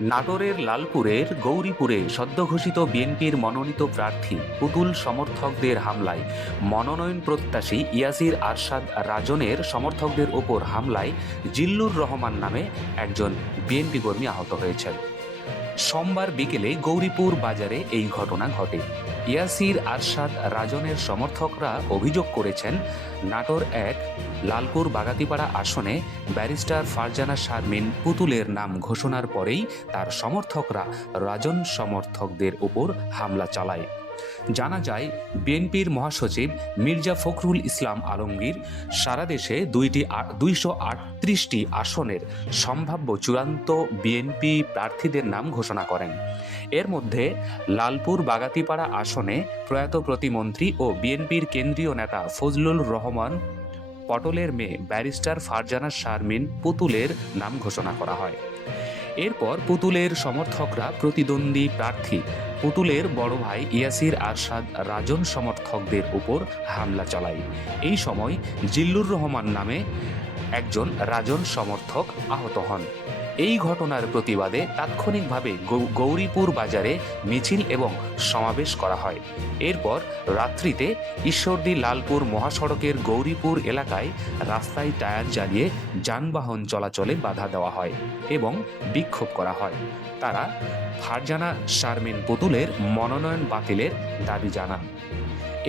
নাটোরের লালপুরের গৌরীপুরে সদ্যঘোষিত বিএনপির মনোনীত প্রার্থী পুতুল সমর্থকদের হামলায় মনোনয়ন প্রত্যাশী ইয়াসির আরশাদ রাজনের সমর্থকদের ওপর হামলায় জিল্লুর রহমান নামে একজন বিএনপি কর্মী আহত হয়েছেন। সোমবার বিকেলে গৌরীপুর বাজারে এই ঘটনা ঘটে। ইয়াসির আরশাদ রাজনের সমর্থকরা অভিযোগ করেছেন, নাটোর এক লালপুর বাগাতিপাড়া আসনে ব্যারিস্টার ফারজানা শারমিন পুতুলের নাম ঘোষণার পরেই তার সমর্থকরা রাজন সমর্থকদের উপর হামলা চালায়। জানা যায়, বিএনপির মহাসচিব মির্জা ফখরুল ইসলাম আলমগীর সারা দেশে দুইটি দুইশো আটত্রিশটি আসনের সম্ভাব্য চূড়ান্ত বিএনপি প্রার্থীদের নাম ঘোষণা করেন। এর মধ্যে লালপুর বাগাতিপাড়া আসনে প্রয়াত প্রতিমন্ত্রী ও বিএনপির কেন্দ্রীয় নেতা ফজলুল রহমান, পটলের মেয়ে ব্যারিস্টার ফারজানা শারমিন পুতুলের নাম ঘোষণা করা হয়। এরপর পুতুলের সমর্থকরা প্রতিদ্বন্দ্বী প্রার্থী। পুতুলের বড় ভাই ইয়াসির আরশাদ রাজন সমর্থকদের উপর হামলা চালায়। এই সময় জিল্লুর রহমান নামে একজন রাজন সমর্থক আহত হন। এই ঘটনার প্রতিবাদে তাৎক্ষণিকভাবে গৌরীপুর বাজারে মিছিল এবং সমাবেশ করা হয়। এরপর রাত্রিতে ঈশ্বরদী লালপুর মহাসড়কের গৌরীপুর এলাকায় রাস্তায় টায়ার জ্বালিয়ে যানবাহন চলাচলে বাধা দেওয়া হয় এবং বিক্ষোভ করা হয়। তারা ফারজানা শারমিন পুতুলের মনোনয়ন বাতিলের দাবি জানান।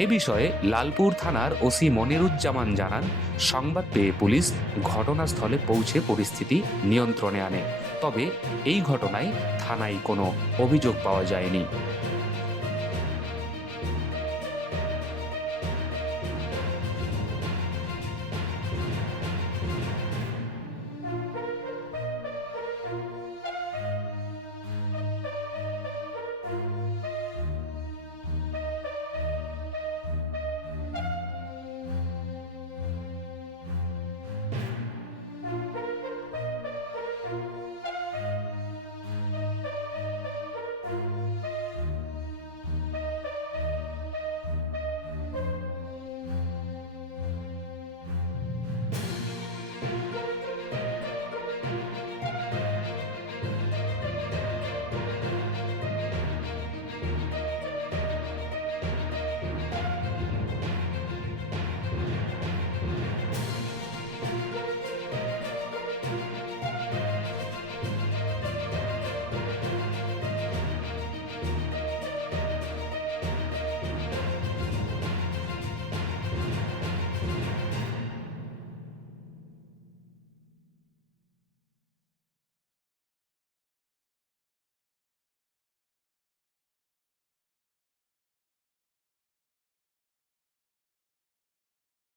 এ বিষয়ে লালপুর থানার ওসি মনিরুজ্জামান জানান, সংবাদ পেয়ে পুলিশ ঘটনাস্থলে পৌঁছে পরিস্থিতি নিয়ন্ত্রণে আনে। তবে এই ঘটনায় থানায় কোনো অভিযোগ পাওয়া যায়নি।